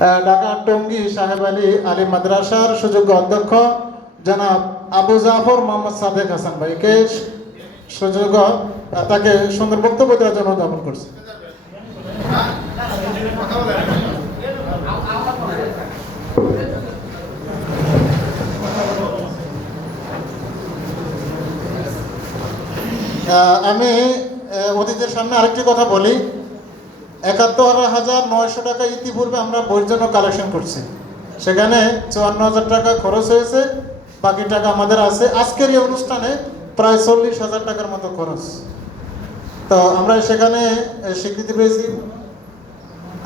ঢাকা টঙ্গী সাহেব আলী আলী মাদ্রাসার সুযোগ্য অধ্যক্ষ জনাব আবু জাফর মোহাম্মদ সাদেক হাসান ভাইকে সুযোগ্য? তাকে সুন্দর বক্তব্য দেওয়ার জন্য উদ্যাপন করছে। আমি অতীতের সামনে আরেকটি কথা বলি। একাত্তর হাজার নয়শো টাকা ইতিপূর্বে আমরা বইয়ের জন্য কালেকশন করছি। সেখানে চুয়ান্ন হাজার টাকা খরচ হয়েছে, বাকি টাকা আমাদের আছে। আজকের এই অনুষ্ঠানে প্রায় চল্লিশ হাজার টাকার মতো খরচ। তো আমরা সেখানে স্বীকৃতি পেয়েছি।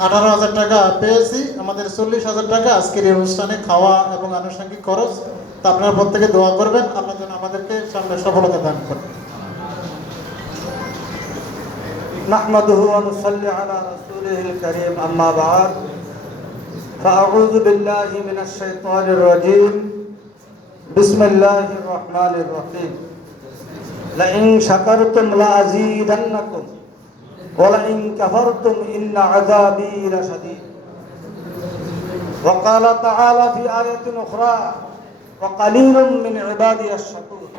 আঠারো হাজার টাকা পেয়েছি। আমাদের চল্লিশ হাজার টাকা আজকের এই অনুষ্ঠানে খাওয়া এবং আনুষঙ্গিক খরচ। তা আপনারা প্রত্যেকে দোয়া করবেন। আপনার জন্য আমাদেরকে সামনে সফলতা দান করবেন نحمده ونصلي على رسوله الكريم أما بعد فأعوذ بالله من الشيطان الرجيم. بسم الله الرحمن الرحيم. لئن شكرتم لأزيدنكم ولئن كفرتم إن عذابي لشديد. وقال تعالى في آية أخرى وقليل من عبادي الشكور.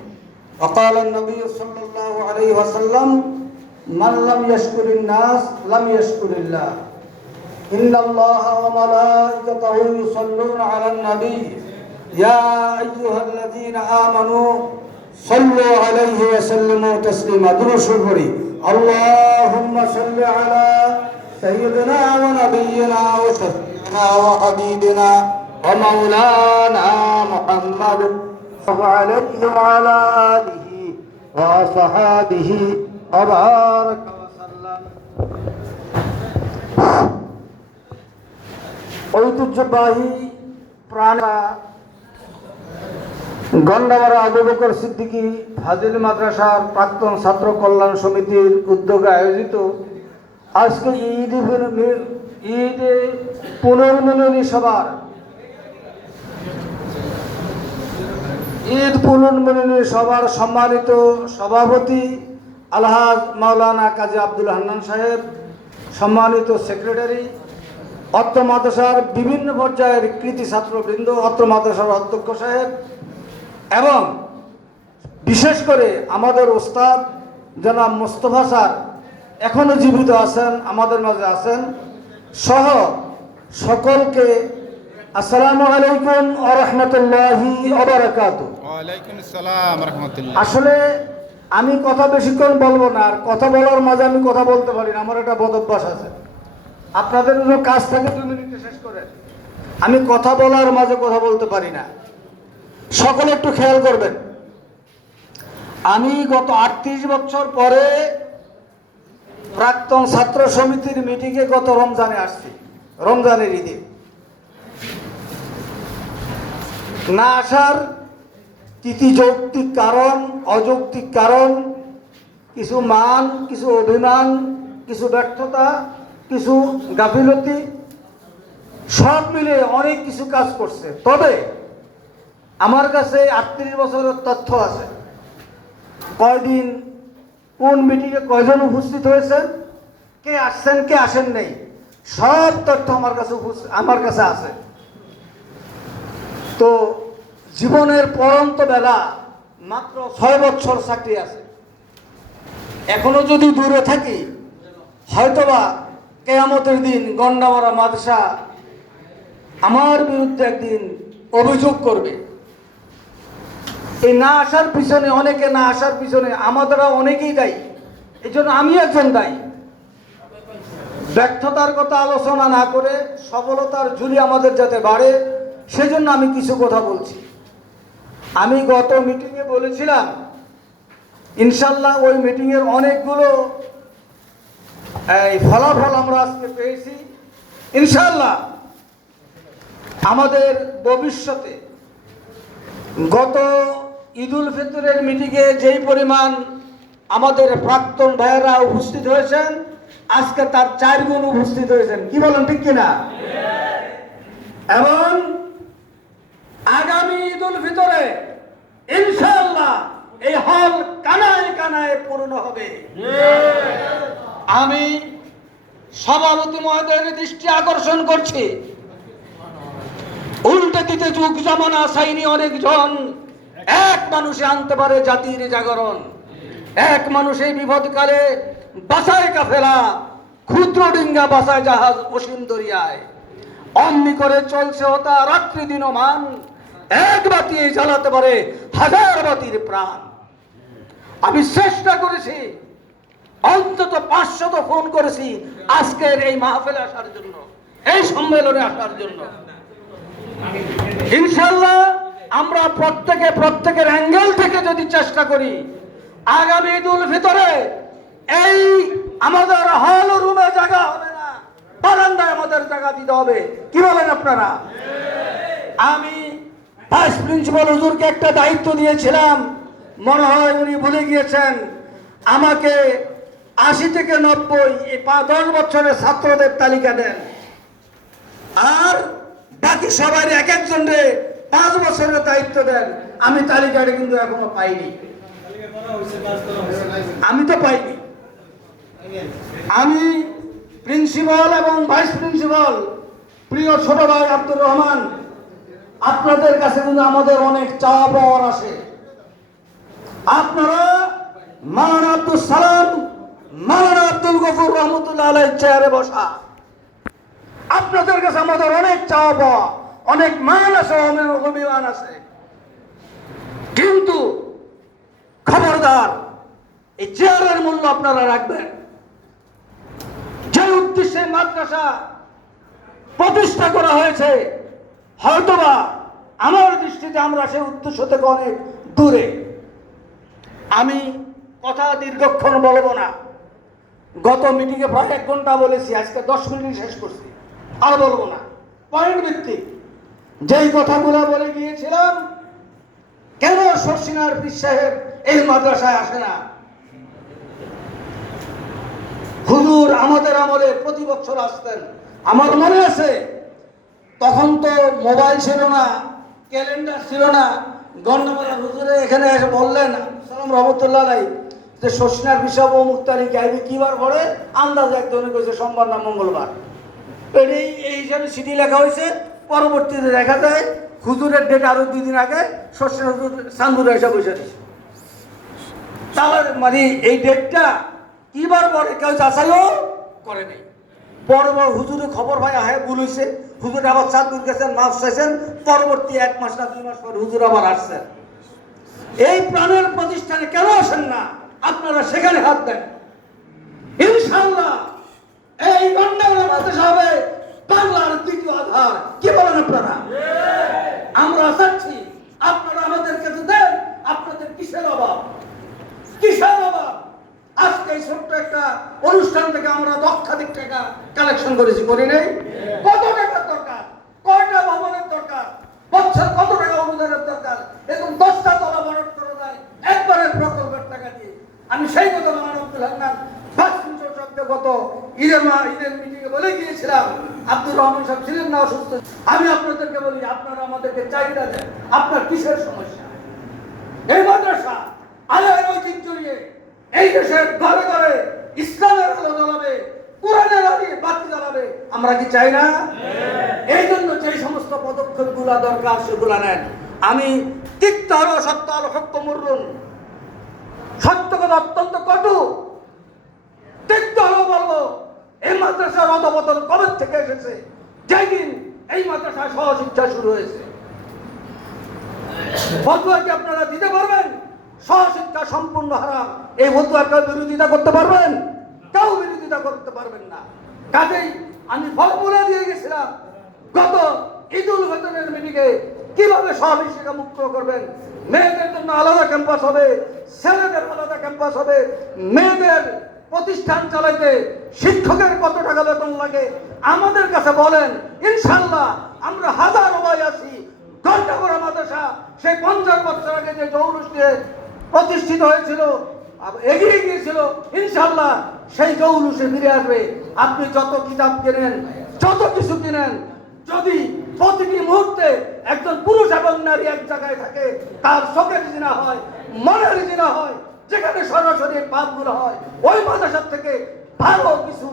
وقال النبي صلى الله عليه وسلم من لم يشكر الناس لم يشكر الله. إن الله وملائكته يصلون على النبي. يا أيها الذين آمنوا صلوا عليه وسلموا تسليما. درش اللهم صل على سيدنا ونبينا وشفيعنا وحبيبنا ومولانا محمد وعليه وعلى آله وصحابه وبارك وسلم ঐতিহ্যবাহী প্রাণা গন্ডামারা আবু বকর সিদ্দিকী ফাজিল মাদ্রাসার প্রাক্তন ছাত্র কল্যাণ সমিতির উদ্যোগে আয়োজিত আজকে ঈদ ঈদে পুনর্মিলনী সভার ঈদ পুনর্মিলনী সভার সম্মানিত সভাপতি আলহাজ মাওলানা কাজী আব্দুল হান্নান সাহেব সম্মানিত সেক্রেটারি অত্র মাদ্রাসার বিভিন্ন পর্যায়ের কৃতি ছাত্রবৃন্দ অত্র মাদ্রাসার অধ্যক্ষ সাহেব এবং বিশেষ করে আমাদের ওস্তাদ জনাব মোস্তফা স্যার এখনও জীবিত আছেন আমাদের মাঝে আছেন সহ সকলকে আসসালামু আলাইকুম আ রহমতুল্লাহি। আসলে আমি কথা বেশিক্ষণ বলব না, আর কথা বলার মাঝে আমি কথা বলতে পারি না, আমার একটা বদ অভ্যাস আছে। আপনাদের জন্য কাজ থাকে দুই মিনিটে শেষ করে। আমি কথা বলার মাঝে কথা বলতে পারি না। সকলে একটু খেয়াল করবেন। আমি গত আটত্রিশ বছর পরে প্রাক্তন ছাত্র সমিতির মিটিংয়ে গত রমজানে আসছি, রমজানের ঈদে। না আসার তিথি যৌক্তিক কারণ, অযৌক্তিক কারণ, কিছু মান, কিছু অভিমান, কিছু ব্যর্থতা, কিছু গাফিলতি, সব মিলে অনেক কিছু কাজ করছে। তবে আমার কাছে আটত্রিশ বছরের তথ্য আছে। কয়দিন, কোন মিটিংয়ে কয়জন উপস্থিত হয়েছেন কে আসছেন, কে আসেন নেই, সব তথ্য আমার কাছে আমার কাছে আছে। তো জীবনের পরন্ত বেলা মাত্র ছয় বছর চাকরি আছে। এখনও যদি দূরে থাকি, হয়তোবা কেয়ামতের দিন গন্ডামারা মাদ্রাসা আমার বিরুদ্ধে একদিন অভিযোগ করবে। এই না আসার পিছনে, অনেকে না আসার পিছনে আমাদেরও অনেকেই দায়ী। এই জন্য আমি একজন দায়ী। ব্যর্থতার কথা আলোচনা না করে সফলতার ঝুলি আমাদের যাতে বাড়ে, সেজন্য আমি কিছু কথা বলছি। আমি গত মিটিংয়ে বলেছিলাম ইনশাল্লাহ ওই মিটিংয়ের অনেকগুলো এই ফলাফল আমরা আজকে পেয়েছি। ইনশাল্লাহ আমাদের ভবিষ্যতে গত ঈদুল ফিতরের মিটিংয়ে যেই পরিমাণ আমাদের প্রাক্তন ভাইয়েরা উপস্থিত হয়েছেন আজকে তার চার গুণ উপস্থিত হয়েছেন। কি বলেন ঠিক কিনা? এবং আগামী ঈদুল ফিতরে ইনশাআল্লাহ এই হল কানায় কানায় পূর্ণ হবে। আমি সভাপতি মহোদয়ের দৃষ্টি আকর্ষণ করছি। উল্টে দিতে যুগ জমানা সাইনি অনেকজন। এক মানুষে আনতে পারে জাতির জাগরণ। এক মানুষে বিপদকালে বাসায় কাফেলা, ক্ষুদ্র ডিঙ্গা বাসায় জাহাজ অসীম দরিয়ায় অমনি করে চলছে হতা রাত্রি দিন মান এক বাতি জ্বালাতে পারে হাজার বাতির প্রাণ। আমি চেষ্টা করেছি, অন্তত পাঁচশত ফোন করেছি আজকের এই মাহফিলে আসার জন্য, এই সম্মেলনে আসার জন্য। ইনশাল্লাহ আমরা প্রত্যেকে প্রত্যেকের অ্যাঙ্গেল থেকে যদি চেষ্টা করি, আগামী ঈদুল ভিতরে এই আমাদের হল রুমে জায়গা হবে না, বারান্দায় আমাদের জায়গা দিতে হবে। কি বলেন আপনারা? আমি ভাইস প্রিন্সিপাল হুজুরকে একটা দায়িত্ব দিয়েছিলাম। মনে হয় উনি ভুলে গিয়েছেন। আমাকে আশি থেকে নব্বই, এই দশ বছরের ছাত্রদের তালিকা দেন। আর বাকি সবাই এক একজনরে পাঁচ বছরের দায়িত্ব দেন। আমি তালিকাটা কিন্তু এখনও পাইনি। আমি তো পাইনি। আমি প্রিন্সিপাল এবং ভাইস প্রিন্সিপাল, প্রিয় ছোট ভাই আব্দুর রহমান আপনাদের কাছে কিন্তু আমাদের অনেক চাওয়া পাওয়ার আছে আপনারা মাওলানা আব্দুল সালাম মাওলানা আব্দুল গফুর রহমতুল্লাহ আলাই চেয়ারে বসা। আপনাদের কাছে আমাদের অনেক চাওয়া পাওয়া অনেক মান আছে অভিমান আছে। কিন্তু খবরদার, এই চেয়ারের মূল্য আপনারা রাখবেন। যে উদ্দেশ্যে মাদ্রাসা প্রতিষ্ঠা করা হয়েছে হয়তোবা আমার দৃষ্টিতে আমরা সেই উদ্দেশ্য থেকে অনেক দূরে। আমি কথা দীর্ঘক্ষণ বলব না। গত মিটিংয়ে প্রায় এক ঘণ্টা বলেছি, আজকে দশ মিনিট শেষ করছি। আর বলব না। পয়েন্ট ভিত্তিক। যেই কথাগুলো বলে গিয়েছিলাম, কেন শর্ষিনার পীর সাহেব এই মাদ্রাসায় আসে না? হুজুর আমাদের আমলে প্রতি বছর আসতেন। আমার মনে আছে তখন তো মোবাইল ছিল না, ক্যালেন্ডার ছিল না। গন্ডমালা হুজুরে এখানে এসে বললেন, সালাম রহমতুল্লাহ আলাই যে শর্ষিনার বিষয় অমুক তারিখ আইবি কিবার পরে আন্দাজ একজনে কইছে, সোমবার না মঙ্গলবার। এই এই হিসাবে সিটি লেখা হয়েছে পরবর্তীতে দেখা যায়, হুজুরের ডেট আরও দুই দিন আগে শস্যের হুজুর সান্দুর এসে বসে দিছে তাহলে মানে এই ডেটটা কিবার পরে কেউ যাচাইও করে নেই। পরবর হুজুরে খবর ভাই আহে ভুল হুজুর আবার চাঁদপুর গেছেন, মাছ চাইছেন, পরবর্তী এক মাস না দুই মাস পর হুজুর আবার আসছেন। এই প্রাণের প্রতিষ্ঠানে কেন আসেন না? আপনারা সেখানে হাত দেন। ইনশাআল্লাহ, এই গন্ডাগোলের মাদ্রাসা হবে বাংলার দ্বিতীয় আধার। কি বলেন আপনারা? আমরা চাচ্ছি আপনারা আমাদের কাছে দেন, আপনাদের কিসের অভাব? কিসের অভাব? আজকে এই ছোট্ট একটা অনুষ্ঠান থেকে আমরা লক্ষাধিক টাকা কালেকশন করেছি, করি নাই কত টাকার দরকার কয়টা ভবনের দরকার বছর কত টাকা অনুদানের দরকার এরকম দশটা তলা বরট করা যায় একবারের প্রকল্পের টাকা দিয়ে আমি সেই কথা আমার আব্দুল হান্নান গত ঈদের মা ঈদের মিটিংয়ে বলে গিয়েছিলাম আব্দুর রহমান সাহেব ছিলেন না অসুস্থ? আমি আপনাদেরকে বলি আপনারা আমাদেরকে চাহিদা দেন আপনার কিসের সমস্যা? এই মাদ্রাসা আলের ঐতিহ্য নিয়ে এই দেশের ঘরে ঘরে ইসলামের আলো জ্বালাবে কোরআনের আলো বাতি জ্বালাবে আমরা কি চাই না? এই জন্য যে সমস্ত পদক্ষেপগুলা দরকার সেগুলা নেন। আমি তিক্ত হলো সত্য হলো সত্য মরুন। সত্য কথা অত্যন্ত কটু। তিক্ত হলো বলব। এই মাদ্রাসার অধপতন কবে থেকে এসেছে? যেই দিন এই মাদ্রাসায় সহশিক্ষা শুরু হয়েছে। ফতুয়া কি আপনারা দিতে পারবেন? সহশিক্ষা সম্পূর্ণ হারাম। এই ফতুয়ার কেউ বিরোধিতা করতে পারবেন? কেউ বিরোধিতা করতে পারবেন না। কাজেই আমি ফর্মুলা দিয়ে গেছিলাম, গত ঈদুল ফিতরের মিটিংয়ে কীভাবে সহশিক্ষা মুক্ত করবেন? মেয়েদের জন্য আলাদা ক্যাম্পাস হবে, ছেলেদের আলাদা ক্যাম্পাস হবে, মেয়েদের প্রতিষ্ঠান চালাইতে শিক্ষকের কত টাকা বেতন লাগে? আমাদের কাছে বলেন ইনশাল্লাহ আমরা হাজার ওয়াই আছি। ঘণ্টা মাদ্রাসা, সেই পঞ্চাশ বছর আগে যে জৌলুসে প্রতিষ্ঠিত হয়েছিল এগিয়ে গিয়েছিল ইনশাল্লাহ সেই জৌলুসে ফিরে আসবে। আপনি যত কিতাব কেনেন, যত কিছু কিনেন, যদি প্রতিটি মুহূর্তে একজন পুরুষ এবং নারী এক জায়গায় থাকে, তার চোখের জিনা হয়, মনের জিনা হয় যেখানে সরাসরি পাপগুলো হয়, ওই মাদ্রাসার থেকে ভালো কিছু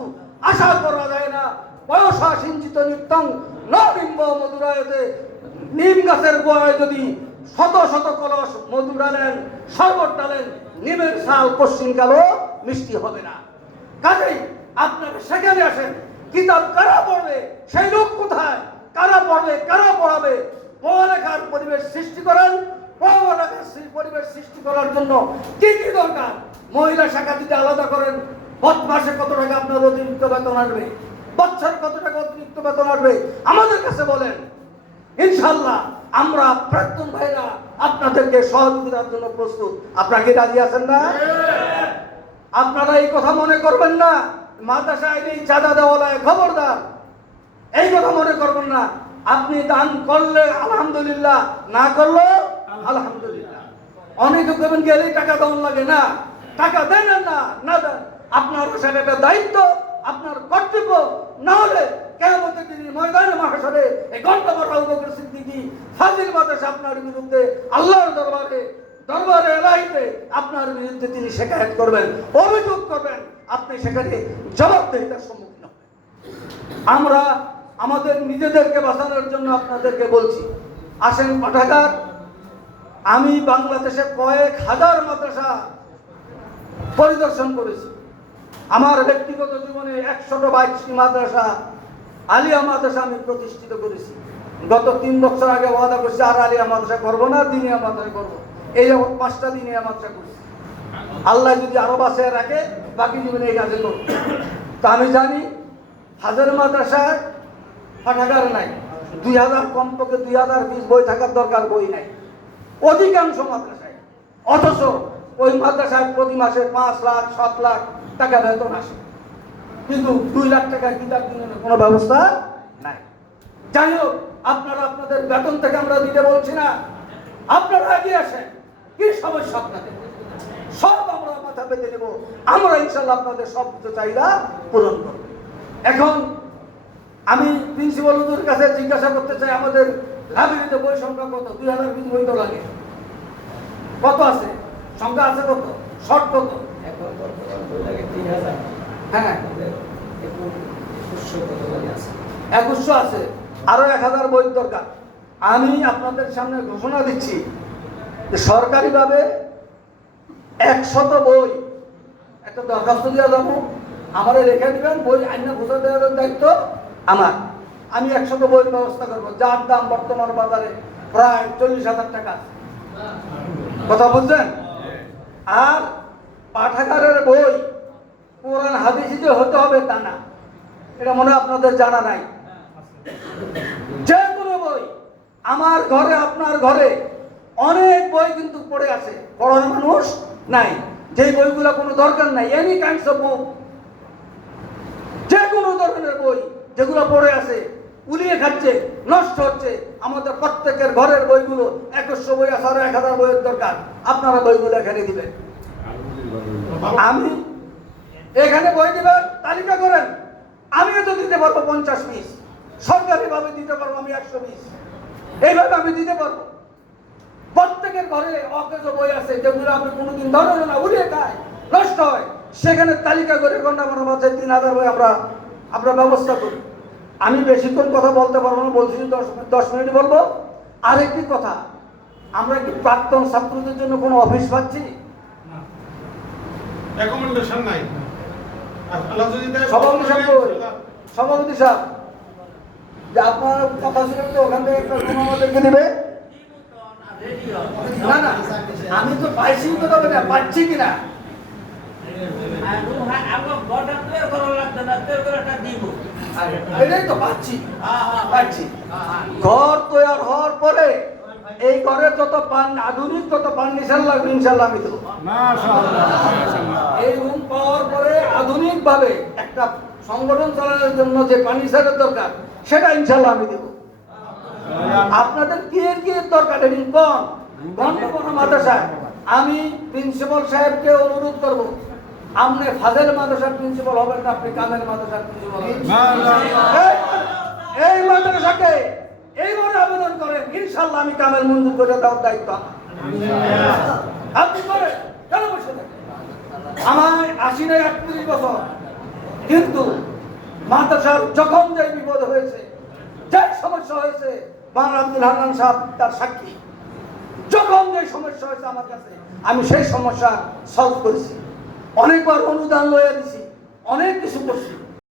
আশা করা যায় না। বয়সা সিঞ্চিত নিত্যং নবিম্ব মধুরায়তে, নিম গাছের গোড়ায় যদি শত শত কলস মধু ডালেন, শরবত ডালেন, নিমের সাল পশ্চিমকালও মিষ্টি হবে না। কাজেই আপনারা সেখানে আসেন, কিতাব কারা পড়বে, সেই লোক কোথায়, কারা পড়বে, কারা পড়াবে পড়ালেখার পরিবেশ সৃষ্টি করেন পরিবেশ সৃষ্টি করার জন্য কি কি দরকার? মহিলা শাখা যদি আলাদা করেন মাসে কত টাকা আপনার অতিরিক্ত বেতন আসবে? বছর কত টাকা অতিরিক্ত বেতন আসবে? আমাদের কাছে বলেন ইনশাল্লাহ আমরা প্রাক্তন ভাইরা আপনাদেরকে সহযোগিতার জন্য প্রস্তুত। আপনারা কি রাজি আছেন না? আপনারা এই কথা মনে করবেন না। মাদ্রাসায় এই চাঁদা দেওয়া লাগে খবরদার। এই কথা মনে করবেন না। আপনি দান করলে, আলহামদুলিল্লাহ। না করলে আলহামদুলিল্লাহ। অনেকে করবেন গেলেই টাকা দেওয়ান লাগে, না, টাকা দেন না না দেন। আপনার সেটা একটা দায়িত্ব, আপনার কর্তব্য, না হলে কেমতের দিন ময়দানে মহাসরে এই ঘণ্টা বড় বকর সিদ্দিকী, ফাজিল মাদ্রাসা আপনার বিরুদ্ধে, আল্লাহর দরবারে দরবারে এলাহিতে আপনার বিরুদ্ধে তিনি শেখায়ত করবেন, অভিযোগ করবেন, আপনি সেখানে জবাবদেহিতার সম্মুখীন হবেন। আমরা আমাদের নিজেদেরকে বাঁচানোর জন্য আপনাদেরকে বলছি, আসেন পাঠাগার আমি বাংলাদেশে কয়েক হাজার মাদ্রাসা পরিদর্শন করেছি। আমার ব্যক্তিগত জীবনে একশত বাইশটি মাদ্রাসা আলিয়া মাদ্রাসা আমি প্রতিষ্ঠিত করেছি। গত তিন বছর আগে ওয়াদা করছি, আর আলিয়া মাদ্রাসা করব না দিনিয়া মাদ্রাসা করব। এই যাবৎ পাঁচটা দিনিয়া মাদ্রাসা করছি। আল্লাহ যদি আরও বাসায় রাখে, বাকি জীবনে এই কাজে করব। তা আমি জানি, হাজার মাদ্রাসায় পাঠাগার নাই। দুই হাজার কমপক্ষে দুই হাজার পিস বই থাকার দরকার বই নাই। অধিকাংশ মাদ্রাসায়। অথচ ওই মাদ্রাসায় প্রতি মাসে পাঁচ লাখ, সাত লাখ টাকা বেতন আসে। কিন্তু দুই লাখ টাকা কিতাব কিনে কোনো ব্যবস্থা নাই। যাই হোক, আপনারা আপনাদের বেতন থেকে আমরা দিতে বলছি না। আপনারা এগিয়ে আসেন, কি সমস্যা আপনাদের? সব আমরা মাথা পেতে দেবো আমরা ইনশাল্লাহ আপনাদের সব কিছু চাহিদা পূরণ করব। এখন আমি প্রিন্সিপাল কাছে জিজ্ঞাসা করতে চাই আমাদের লাইব্রেরিতে বই সংখ্যা কত? দুই হাজার পিস বই তো লাগে। কত আছে? সংখ্যা আছে কত? শর্ট কত? হ্যাঁ। একুশশো আছে? আরও এক হাজার বই দরকার। আমি আপনাদের সামনে ঘোষণা দিচ্ছি যে সরকারিভাবে একশত বই একটা দরখাস্ত দিয়ে যাব আমারে রেখে দিবেন বই আইনা ঘোষণা দেওয়ার দায়িত্ব আমার। আমি একশত বই ব্যবস্থা করব। যার দাম বর্তমান বাজারে প্রায় চল্লিশ হাজার টাকা কথা বুঝছেন আর পাঠাগারের বই কোরআন হাদিসি যে হতে হবে তা না। এটা মনে আপনাদের জানা নাই। যে কোনো বই আমার ঘরে, আপনার ঘরে অনেক বই কিন্তু পড়ে আছে। পড়ার মানুষ নাই। যে বইগুলো কোনো দরকার নাই। এনি কাইন্ডস অফ বুক যে কোনো ধরনের বই যেগুলো পড়ে আছে। উলিয়ে খাচ্ছে, নষ্ট হচ্ছে। আমাদের প্রত্যেকের ঘরের বইগুলো একশো বই আছে, আরও এক হাজার বইয়ের দরকার। আপনারা বইগুলো এখানে দিবেন। আমি এখানে বই দিবেন তালিকা করেন। আমিও তো দিতে পারব পঞ্চাশ পিস। সরকারিভাবে দিতে পারব আমি একশো পিস। এইভাবে আমি দিতে পারব। প্রত্যেকের ঘরে অকেজ বই আছে, যেগুলো আপনি কোনোদিন ধরেন না উড়িয়ে খায়, নষ্ট হয়। সেখানে তালিকা করে মনে মাঝে তিন হাজার বই আমরা আমরা ব্যবস্থা করি। আমি বেশিক্ষণ কথা বলতে পারব না বলছি দশ দশ মিনিট বলব আরেকটি কথা আমরা কি প্রাক্তন ছাত্রদের জন্য কোনো অফিস পাচ্ছি রেকমেন্ডেশন নাই সভাপতি সাহেব সভাপতি সাহেব যে আপনার কথা ছিল যে ওখান থেকে একটা রুম আমাদেরকে দিবে না না আমি তো পাইছি তো তবে না পাচ্ছি কিনা এটাই তো পাচ্ছি। পাচ্ছি। ঘর তৈরি হওয়ার পরে এই ঘরের যত পান আধুনিক যত ফার্নিচার লাগবে ইনশাল্লাহ আমি দেবো। এই রুম পাওয়ার পরে আধুনিক ভাবে একটা সংগঠন চালানোর জন্য যে ফার্নিচারের দরকার সেটা ইনশাল্লাহ আমি দেবো। আপনাদের কি এর কি দরকার? কম গণপন মাদ্রাসায় আমি প্রিন্সিপাল সাহেবকে অনুরোধ করব। আপনি ফাজেল মাদ্রাসার প্রিন্সিপাল হবেন না আপনি কামের মাদ্রাসার প্রিন্সিপাল হবেন। এই- এই মাদ্রাসাকে এইভাবে আবেদন করেন ইনশাল্লাহ আমি কামের মঞ্জুর করে দেওয়ার দায়িত্ব আপনি করেন কেন বসে থাকেন? আমার আশি নাই আটত্রিশ বছর কিন্তু মাদ্রাসার যখন যে বিপদ হয়েছে যে সমস্যা সমস্যা হয়েছে বাংলা আব্দুল হান্নান সাহেব তার সাক্ষী। যখন যে সমস্যা হয়েছে আমার কাছে আমি সেই সমস্যা সলভ করেছি। অনেকবার অনুদান লয়ে দিছি অনেক কিছু করছি।